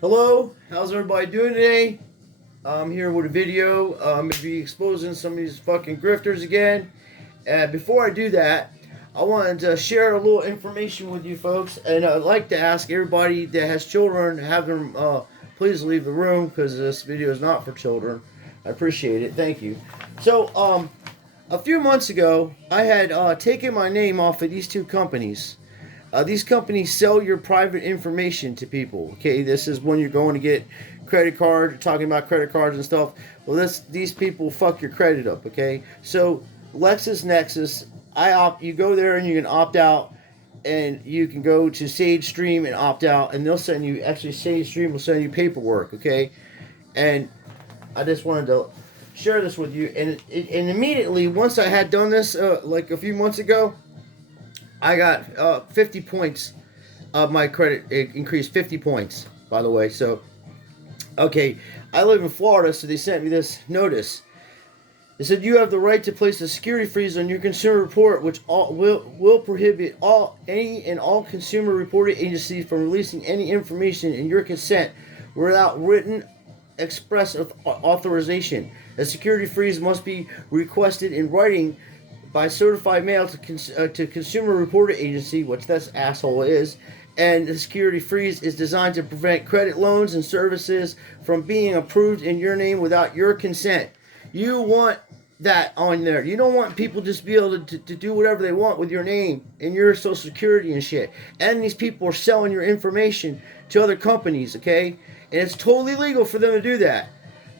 Hello, how's everybody doing today? I'm here with a video. I'm gonna be exposing some of these fucking grifters again. And before I do that, I wanted to share a little information with you folks, and I'd like to ask everybody that has children, have them please leave the room because this video is not for children. I appreciate it. Thank you. So, a few months ago, I had taken my name off of these two companies. These companies sell your private information to people. Okay, this is when you're going to get credit card, talking about credit cards and stuff. Well, these people fuck your credit up. Okay, so LexisNexis, you go there and you can opt out, and you can go to Sage Stream and opt out, and they'll send you. Actually, Sage Stream will send you paperwork. Okay, and I just wanted to share this with you. And immediately once I had done this, like a few months ago, I got 50 points of my credit. It increased 50 points, by the way. So, okay, I live in Florida, so they sent me this notice. They said you have the right to place a security freeze on your consumer report, which will prohibit any and all consumer reporting agencies from releasing any information in your consent without written express authorization. A security freeze must be requested in writing by certified mail to consumer reporting agency, which this asshole is, and the security freeze is designed to prevent credit loans and services from being approved in your name without your consent. You want that on there. You don't want people just be able to do whatever they want with your name and your social security and shit. And these people are selling your information to other companies, okay? And it's totally legal for them to do that.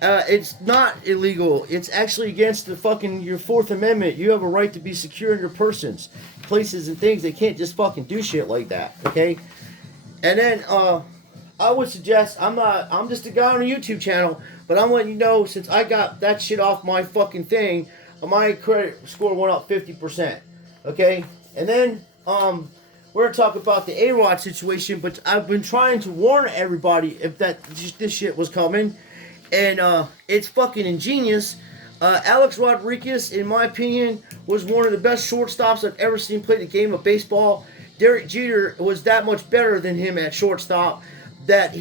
It's not illegal. It's actually against the fucking your Fourth Amendment. You have a right to be secure in your persons, places, and things. They can't just fucking do shit like that. Okay. And then I would suggest I'm just a guy on a YouTube channel, but I'm letting you know since I got that shit off my fucking thing, my credit score went up 50%. Okay. And then we're gonna talk about the A-Rod situation, but I've been trying to warn everybody if this shit was coming. And it's fucking ingenious. Alex Rodriguez, in my opinion, was one of the best shortstops I've ever seen play the game of baseball. Derek Jeter was that much better than him at shortstop that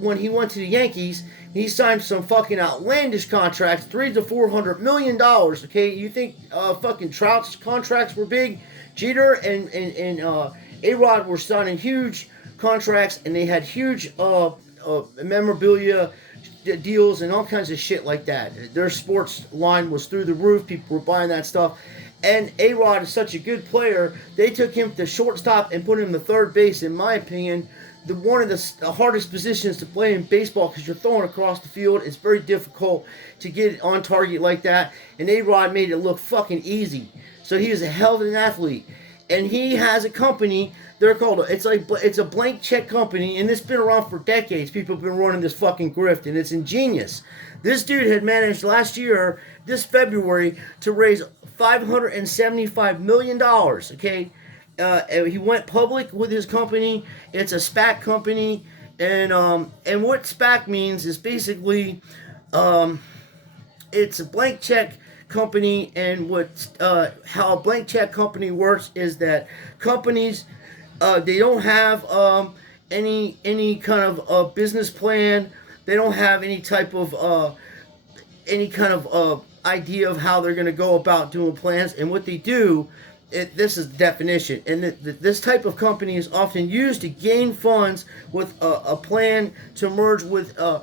when he went to the Yankees, he signed some fucking outlandish contracts, $300 to $400 million. Okay, you think fucking Trout's contracts were big? Jeter and A-Rod were signing huge contracts, and they had huge memorabilia deals and all kinds of shit like that. Their sports line was through the roof. People were buying that stuff. And A-Rod is such a good player, they took him to shortstop and put him to third base, in my opinion. One of the hardest positions to play in baseball because you're throwing across the field. It's very difficult to get on target like that. And A-Rod made it look fucking easy. So he is a hell of an athlete. And he has a company. They're called it's a blank check company, and it's been around for decades. People have been running this fucking grift, and it's ingenious. This dude had managed last year, this February, to raise $575 million. Okay, he went public with his company. It's a SPAC company, and what SPAC means is basically, it's a blank check company, and how a blank check company works is that companies they don't have any kind of business plan. They don't have any type of idea of how they're going to go about doing plans. And what they do, this is the definition. And this type of company is often used to gain funds with a plan to merge with an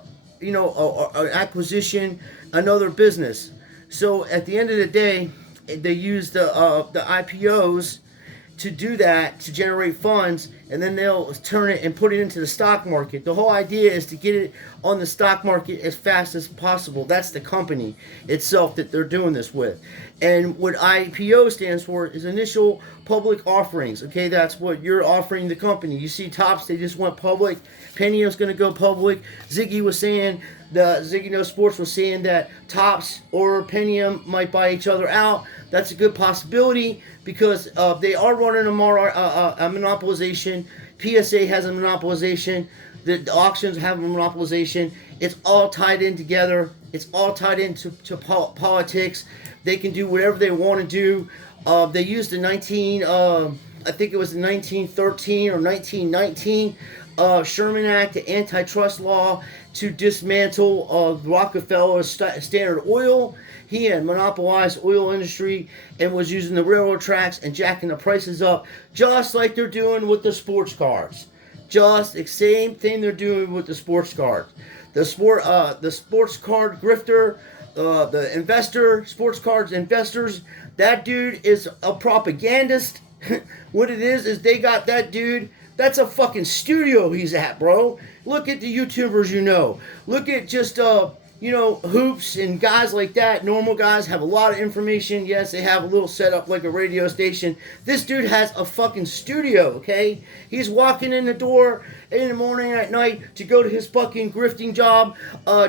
acquisition, another business. So at the end of the day, they use the IPOs to do that, to generate funds, and then they'll turn it and put it into the stock market. The whole idea is to get it on the stock market as fast as possible. That's the company itself that they're doing this with. And what IPO stands for is initial public offerings. Okay, that's what you're offering the company. You see Topps, they just went public. Pennio's going to go public. Ziggy was saying, Ziggy No Sports was saying that Topps or Penium might buy each other out. That's a good possibility because they are running a monopolization. PSA has a monopolization. The auctions have a monopolization. It's all tied in together. It's all tied into politics. They can do whatever they want to do. They used the I think it was the 1913 or 1919 Sherman Act, the antitrust law to dismantle Rockefeller's Standard Oil. He had monopolized oil industry and was using the railroad tracks and jacking the prices up, just like they're doing with the sports cars. Just the same thing they're doing with the sports cards. The sports card grifter, the investor, sports cards investors. That dude is a propagandist. What it is they got that dude. That's a fucking studio he's at, bro. Look at the YouTubers you know. Look at just Hoops and guys like that. Normal guys have a lot of information. Yes, they have a little setup like a radio station. This dude has a fucking studio, okay? He's walking in the door in the morning and at night to go to his fucking grifting job,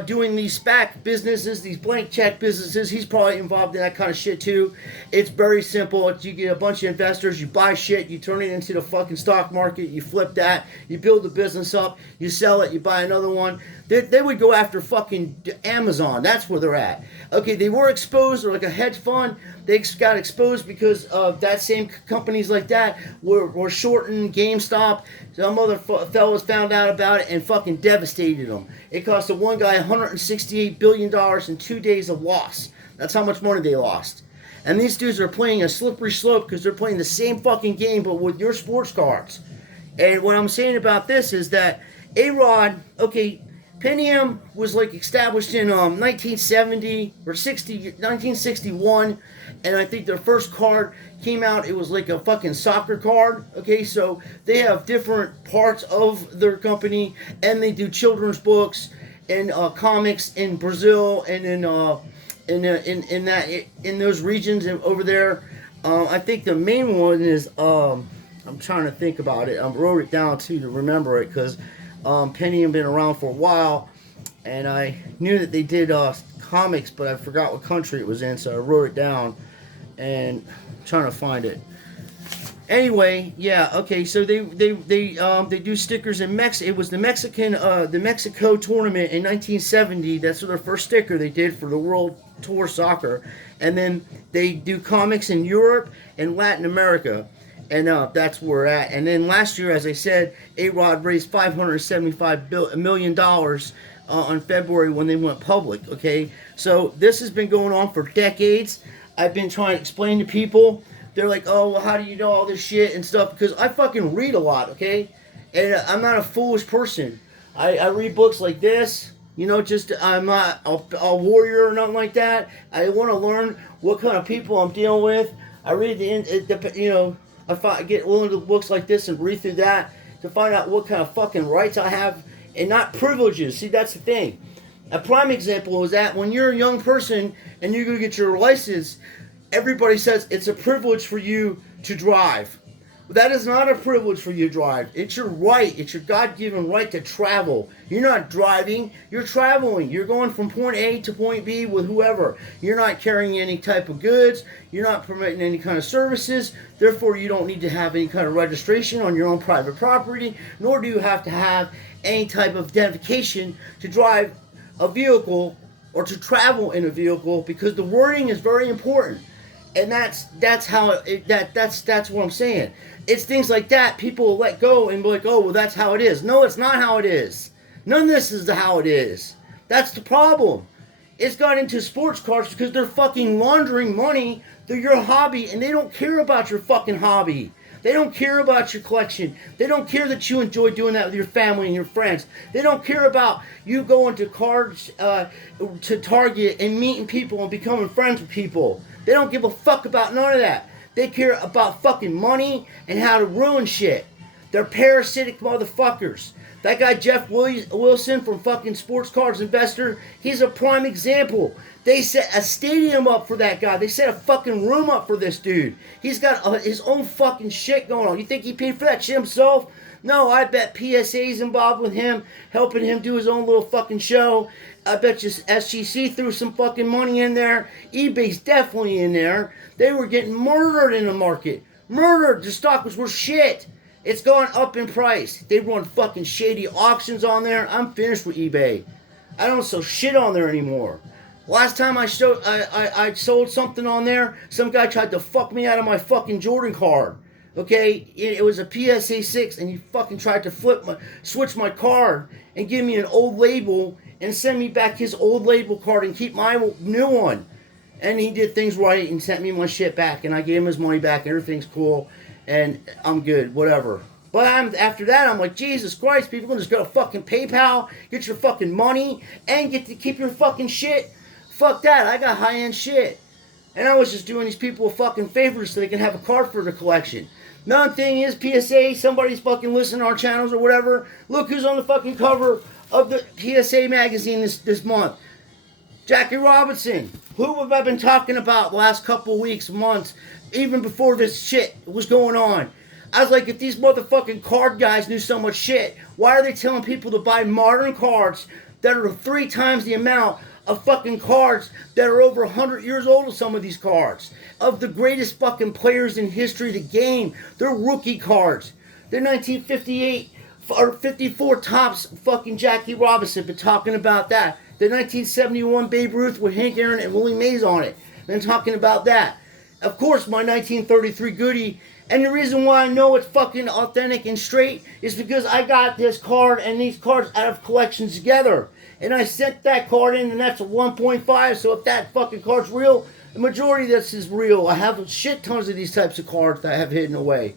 doing these SPAC businesses, these blank check businesses. He's probably involved in that kind of shit too. It's very simple. You get a bunch of investors, you buy shit, you turn it into the fucking stock market, you flip that, you build the business up, you sell it, you buy another one. They would go after fucking Amazon. That's where they're at. Okay, they were exposed. They're like a hedge fund. They got exposed because of that same companies like that were shorting GameStop. Some other fellas found out about it and fucking devastated them. It cost the one guy $168 billion in 2 days of loss. That's how much money they lost. And these dudes are playing a slippery slope because they're playing the same fucking game but with your sports cards. And what I'm saying about this is that A-Rod, okay, Pentium was like established in 1970 or 1961, and I think their first card came out. It was like a fucking soccer card. Okay, so they have different parts of their company, and they do children's books and comics in Brazil and in those regions over there. I think the main one is I'm trying to think about it. I wrote it down too to remember it because. Pentium been around for a while, and I knew that they did comics, but I forgot what country it was in, so I wrote it down, and I'm trying to find it. Anyway, yeah, okay, so they do stickers in Mexico. It was the Mexico tournament in 1970. That's their first sticker they did for the World Tour Soccer, and then they do comics in Europe and Latin America. And that's where we're at. And then last year, as I said, A-Rod raised $575 million on February when they went public, okay? So this has been going on for decades. I've been trying to explain to people. They're like, oh, well, how do you know all this shit and stuff? Because I fucking read a lot, okay? And I'm not a foolish person. I read books like this. I'm not a warrior or nothing like that. I want to learn what kind of people I'm dealing with. I read I get one of the books like this and read through that to find out what kind of fucking rights I have and not privileges. See, that's the thing. A prime example is that when you're a young person and you go get your license, everybody says it's a privilege for you to drive. That is not a privilege for you to drive. It's your right. It's your God-given right to travel. You're not driving. You're traveling. You're going from point A to point B with whoever. You're not carrying any type of goods. You're not permitting any kind of services. Therefore, you don't need to have any kind of registration on your own private property, nor do you have to have any type of identification to drive a vehicle or to travel in a vehicle, because the wording is very important. And that's what I'm saying. It's things like that people will let go and be like, oh, well, that's how it is. No, it's not how it is. None of this is how it is. That's the problem. It's got into sports cars because they're fucking laundering money. They're your hobby, and they don't care about your fucking hobby. They don't care about your collection. They don't care that you enjoy doing that with your family and your friends. They don't care about you going to to Target and meeting people and becoming friends with people. They don't give a fuck about none of that. They care about fucking money and how to ruin shit. They're parasitic motherfuckers. That guy Jeff Wilson from fucking Sports Cards Investor, he's a prime example. They set a stadium up for that guy. They set a fucking room up for this dude. He's got his own fucking shit going on. You think he paid for that shit himself? No, I bet PSA's involved with him, helping him do his own little fucking show. I bet you SGC threw some fucking money in there. eBay's definitely in there. They were getting murdered in the market. Murdered. The stock was worth shit. It's gone up in price. They run fucking shady auctions on there. I'm finished with eBay. I don't sell shit on there anymore. Last time I sold something on there, some guy tried to fuck me out of my fucking Jordan card. Okay, it was a PSA 6, and he fucking tried to switch my card and give me an old label and send me back his old label card and keep my new one. And he did things right and sent me my shit back, and I gave him his money back. And everything's cool, and I'm good, whatever. But after that, I'm like, Jesus Christ, people can just go to fucking PayPal, get your fucking money, and get to keep your fucking shit. Fuck that, I got high-end shit. And I was just doing these people a fucking favor so they can have a card for their collection. Another thing is, PSA, somebody's fucking listening to our channels or whatever. Look who's on the fucking cover of the PSA magazine this month. Jackie Robinson. Who have I been talking about the last couple of weeks, months, even before this shit was going on? I was like, if these motherfucking card guys knew so much shit, why are they telling people to buy modern cards that are 3 times the amount of fucking cards that are over 100 years old of some of these cards? Of the greatest fucking players in history of the game. They're rookie cards. They're 1958 or 54 tops fucking Jackie Robinson. Been talking about that. The 1971 Babe Ruth with Hank Aaron and Willie Mays on it. Been talking about that. Of course, my 1933 Goodie. And the reason why I know it's fucking authentic and straight is because I got this card and these cards out of collections together. And I sent that card in, and that's a 1.5. So if that fucking card's real, the majority of this is real. I have shit tons of these types of cards that I have hidden away.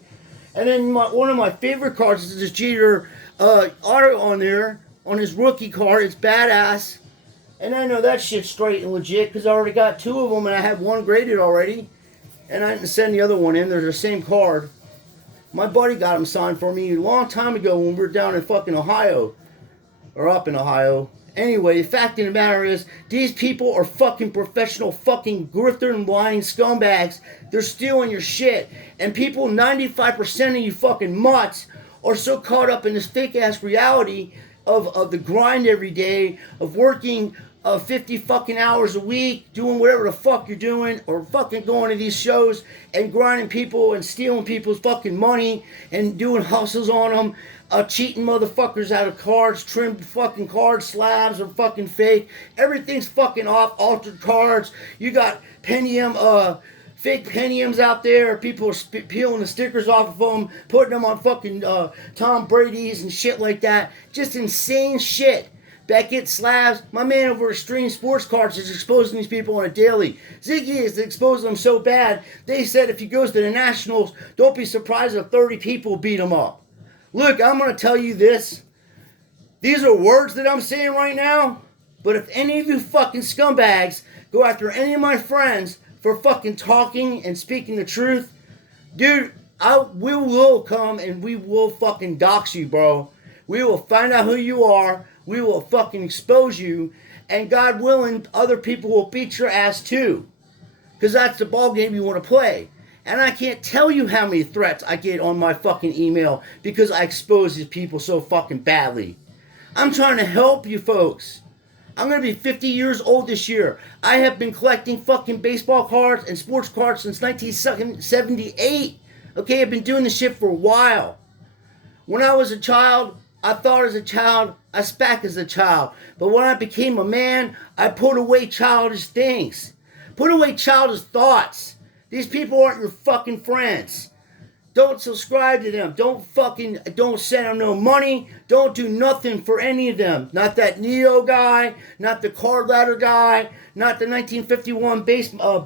And then one of my favorite cards is this Jeter auto on there, on his rookie card. It's badass. And I know that shit's straight and legit because I already got 2 of them and I have 1 graded already. And I didn't send the other one in. They're the same card. My buddy got them signed for me a long time ago when we were down in fucking Ohio. Or up in Ohio. Anyway, the fact of the matter is, these people are fucking professional fucking grifter and lying scumbags. They're stealing your shit. And people, 95% of you fucking mutts, are so caught up in this fake-ass reality of the grind every day, of working 50 fucking hours a week, doing whatever the fuck you're doing, or fucking going to these shows and grinding people and stealing people's fucking money and doing hustles on them, cheating motherfuckers out of cards, trimmed fucking card slabs are fucking fake. Everything's fucking off, altered cards. You got Pentium, fake Pentiums out there. People are peeling the stickers off of them, putting them on fucking Tom Brady's and shit like that. Just insane shit. Beckett, Slabs, my man over at Extreme Sports Cards is exposing these people on a daily. Ziggy is exposing them so bad, they said if he goes to the Nationals, don't be surprised if 30 people beat him up. Look, I'm going to tell you this. These are words that I'm saying right now, but if any of you fucking scumbags go after any of my friends for fucking talking and speaking the truth, dude, we will come and we will fucking dox you, bro. We will find out who you are. We will fucking expose you, and God willing, other people will beat your ass too. Because that's the ball game you want to play. And I can't tell you how many threats I get on my fucking email because I expose these people so fucking badly. I'm trying to help you folks. I'm going to be 50 years old this year. I have been collecting fucking baseball cards and sports cards since 1978. Okay, I've been doing this shit for a while. When I was a child, I thought as a child, I spat as a child. But when I became a man, I put away childish things. Put away childish thoughts. These people aren't your fucking friends. Don't subscribe to them. Don't send them no money. Don't do nothing for any of them. Not that Neo guy, not the card ladder guy, not the 1951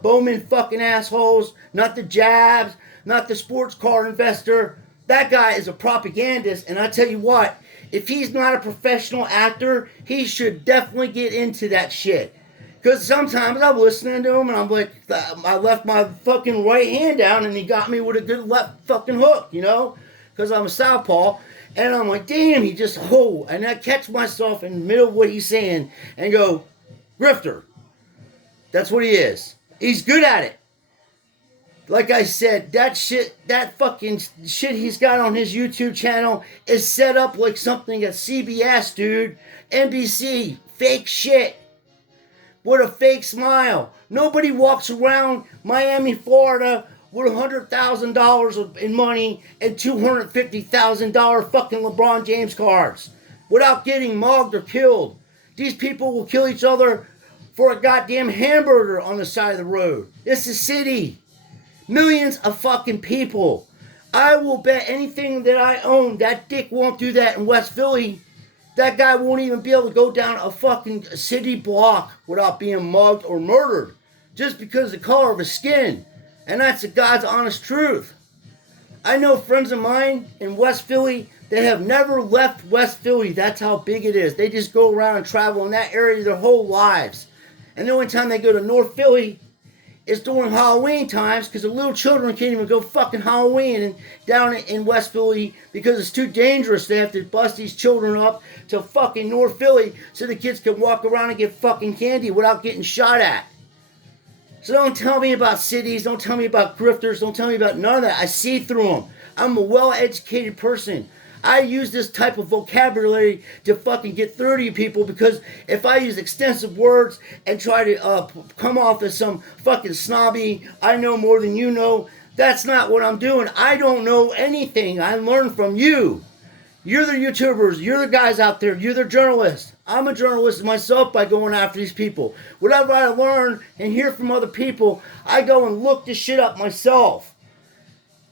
Bowman fucking assholes, not the Jabs, not the sports card investor. That guy is a propagandist, and I tell you what, if he's not a professional actor, he should definitely get into that shit. Because sometimes I'm listening to him and I'm like, I left my fucking right hand down and he got me with a good left fucking hook, you know? Because I'm a southpaw. And I'm like, damn, he just, and I catch myself in the middle of what he's saying and go, Grifter. That's what he is. He's good at it. Like I said, that fucking shit he's got on his YouTube channel is set up like something at CBS, dude. NBC. Fake shit. With a fake smile. Nobody walks around Miami, Florida with $100,000 in money and $250,000 fucking LeBron James cards without getting mugged or killed. These people will kill each other for a goddamn hamburger on the side of the road. It's a city. Millions of fucking people. I will bet anything that I own that dick won't do that in West Philly. That guy won't even be able to go down a fucking city block without being mugged or murdered just because of the color of his skin. And that's the God's honest truth. I know friends of mine in West Philly that have never left West Philly. That's how big it is. They just go around and travel in that area their whole lives. And the only time they go to North Philly is during Halloween times, because the little children can't even go fucking Halloween down in West Philly because it's too dangerous. They have to bust these children up to fucking North Philly so the kids can walk around and get fucking candy without getting shot at. So don't tell me about cities, don't tell me about grifters, don't tell me about none of that. I see through them. I'm a well-educated person. I use this type of vocabulary to fucking get through to you people, because if I use extensive words and try to come off as some fucking snobby, I know more than you know, that's not what I'm doing. I don't know anything. I learn from you. You're the YouTubers. You're the guys out there. You're the journalists. I'm a journalist myself by going after these people. Whatever I learn and hear from other people, I go and look this shit up myself.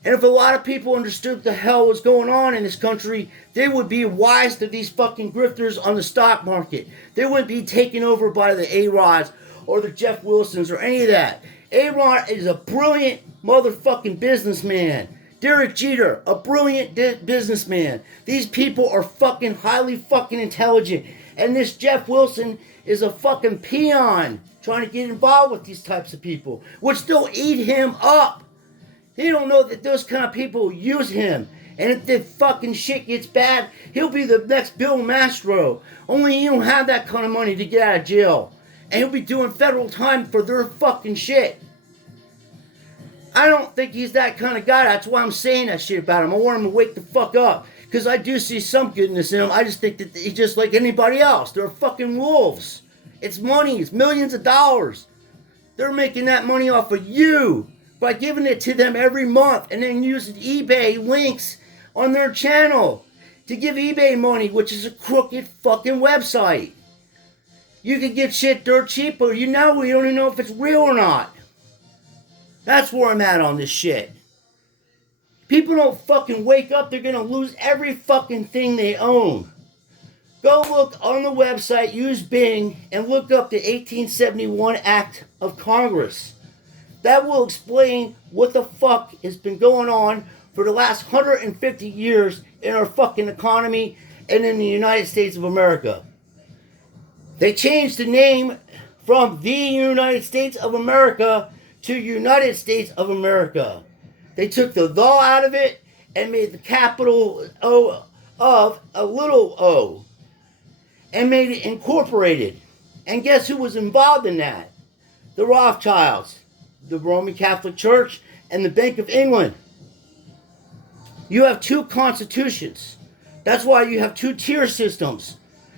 And if a lot of people understood what the hell was going on in this country, they would be wise to these fucking grifters on the stock market. They wouldn't be taken over by the A-Rods or the Jeff Wilsons or any of that. A-Rod is a brilliant motherfucking businessman. Derek Jeter, a brilliant businessman. These people are fucking highly fucking intelligent. And this Jeff Wilson is a fucking peon trying to get involved with these types of people, which they'll eat him up. He don't know that those kind of people use him. And if the fucking shit gets bad, he'll be the next Bill Mastro. Only he don't have that kind of money to get out of jail. And he'll be doing federal time for their fucking shit. I don't think he's that kind of guy. That's why I'm saying that shit about him. I want him to wake the fuck up. Because I do see some goodness in him. I just think that he's just like anybody else. They're fucking wolves. It's money. It's millions of dollars. They're making that money off of you by giving it to them every month and then using eBay links on their channel to give eBay money, which is a crooked fucking website. You can get shit dirt cheap, but you don't even know if it's real or not. That's where I'm at on this shit. People don't fucking wake up, they're gonna lose every fucking thing they own. Go look on the website, use Bing, and look up the 1871 Act of Congress. That will explain what the fuck has been going on for the last 150 years in our fucking economy and in the United States of America. They changed the name from the United States of America to United States of America. They took the "the" out of it and made the capital O of a little o and made it incorporated. And guess who was involved in that? The Rothschilds, the Roman Catholic Church, and the Bank of England. You have two constitutions. That's why you have two tier systems.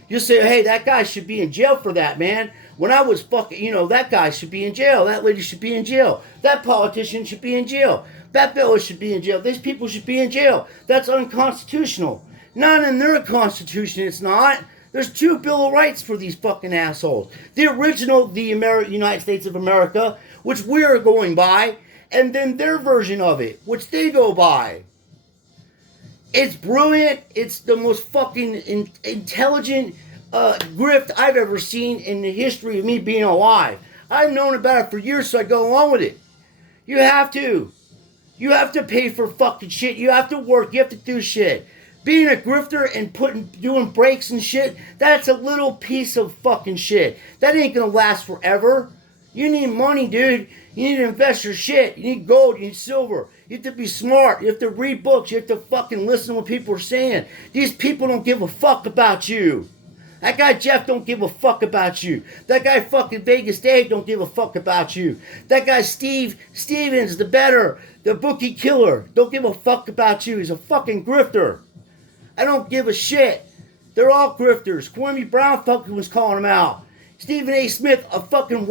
You say, hey, that guy should be in jail for that, man. When I was fucking, that guy should be in jail. That lady should be in jail. That politician should be in jail. That fella should be in jail. These people should be in jail. That's unconstitutional. Not in their constitution, it's not. There's two Bill of Rights for these fucking assholes. The original, the United States of America, which we're going by, and then their version of it, which they go by. It's brilliant. It's the most fucking intelligent grift I've ever seen in the history of me being alive. I've known about it for years, so I go along with it. You have to. You have to pay for fucking shit. You have to work. You have to do shit. Being a grifter and doing breaks and shit, that's a little piece of fucking shit. That ain't gonna last forever. You need money, dude. You need to invest your shit. You need gold. You need silver. You have to be smart. You have to read books. You have to fucking listen to what people are saying. These people don't give a fuck about you. That guy Geoff don't give a fuck about you. That guy fucking Vegas Dave don't give a fuck about you. That guy Stevens, the bookie killer, don't give a fuck about you. He's a fucking grifter. I don't give a shit. They're all grifters. Kwame Brown fucking was calling him out. Stephen A. Smith, a fucking